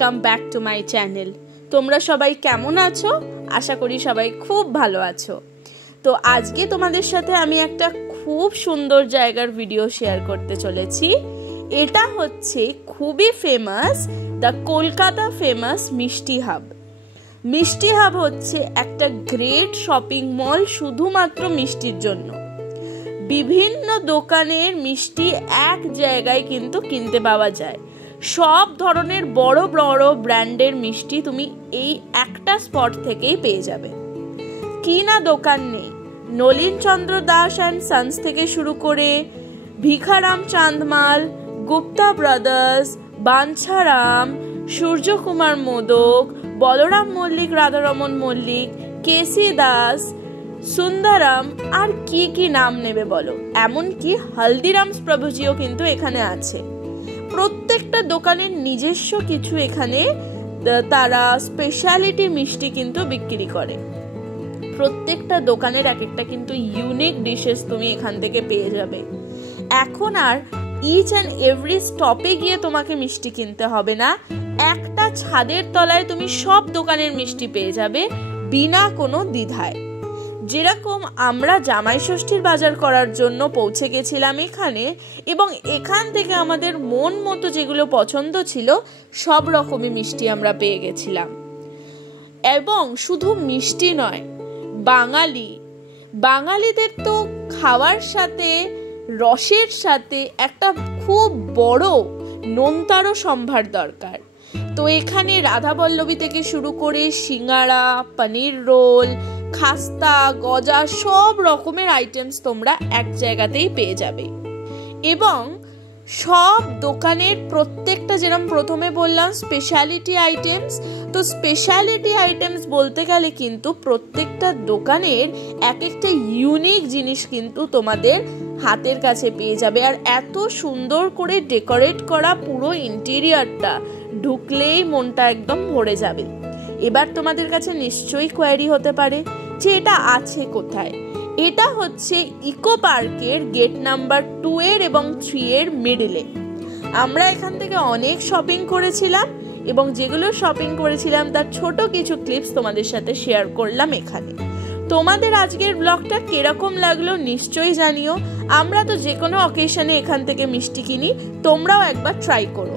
Welcome back to my channel. তোমরা সবাই কেমন আছো? আশা করি সবাই খুব ভালো আছো। তো আজকে তোমাদের সাথে আমি একটা খুব সুন্দর জায়গার ভিডিও শেয়ার করতে চলেছি। এটা হচ্ছে খুবই ফেমাস, দ্য কলকাতা ফেমাস মিষ্টি হাব। মিষ্টি হাব হচ্ছে একটা গ্রেট শপিং মল শুধুমাত্র মিষ্টির জন্য। বিভিন্ন দোকানের মিষ্টি এক জায়গায় কিন্তু কিনতে পাওয়া যায়। সব ধরনের বড় বড় ব্র্যান্ডের মিষ্টি তুমি এই একটা স্পট থেকেই পেয়ে যাবে। কি না দোকান নেই! নলিন চন্দ্র দাস অ্যান্ড সন্স থেকে শুরু করে ভিখারাম চাঁদমাল, গুপ্তা ব্রাদার্স, বাঞ্ছারাম, সূর্যকুমার মোদক, বলরাম মল্লিক, রাধারমন মল্লিক, কেসি দাস, সুন্দরাম, আর কি কি নাম নেবে বলো। এমনকি হলদিরামস প্রভুজিও কিন্তু এখানে আছে। প্রত্যেকটা দোকানের নিজস্ব কিছু এখানে তারা স্পেশালিটি মিষ্টি কিন্তু বিক্রি করে। প্রত্যেকটা দোকানের এক একটা কিন্তু ইউনিক ডিশেস তুমি এখান থেকে পেয়ে যাবে। এখন আর ইচ অ্যান্ড এভরি স্টপে গিয়ে তোমাকে মিষ্টি কিনতে হবে না। একটা ছাদের তলায় তুমি সব দোকানের মিষ্টি পেয়ে যাবে বিনা কোনো দ্বিধায়। যেরকম আমরা জামাই ষষ্ঠীর বাজার করার জন্য পৌঁছে গেছিলাম এখানে, এবং এখান থেকে আমাদের মন মতো যেগুলো পছন্দ ছিল সব রকমই মিষ্টি আমরা পেয়ে গেছিলাম। এবং শুধু মিষ্টি নয়, বাঙালিদের তো খাওয়ার সাথে রসের সাথে একটা খুব বড় নোনতারো সম্ভার দরকার। তো এখানে রাধাবল্লভী থেকে শুরু করে সিঙ্গাড়া, পনির রোল, খাস্তা, গজা, সব রকমের আইটেমস তোমরা এক জায়গাতেই পেয়ে যাবে। এবং সব দোকানের প্রত্যেকটা, যেরকম প্রথমে বললাম স্পেশালিটি আইটেমস, তো স্পেশালিটি আইটেমস বলতে গেলে কিন্তু প্রত্যেকটা দোকানের এক একটা ইউনিক জিনিস কিন্তু তোমাদের হাতের কাছে পেয়ে যাবে। আর এত সুন্দর করে ডেকোরেট করা পুরো ইন্টেরিয়রটা, ঢুকলেই মনটা একদম ভরে যাবে। এবার তোমাদের কাছে নিশ্চয়ই কোয়ারি হতে পারে যে এটা আছে কোথায়। এটা হচ্ছে ইকো পার্কের গেট নাম্বার 2 এর এবং 3 এর মিডলে। আমরা এখান থেকে অনেক শপিং করেছিলাম, এবং যেগুলো শপিং করেছিলাম তার ছোট কিছু ক্লিপস তোমাদের সাথে শেয়ার করলাম এখানে। তোমাদের আজকের ব্লগটা কিরকম লাগলো নিশ্চয়ই জানিও। আমরা তো যে কোনো অকেশনে এখান থেকে মিষ্টি কিনি, তোমরাও একবার ট্রাই করো।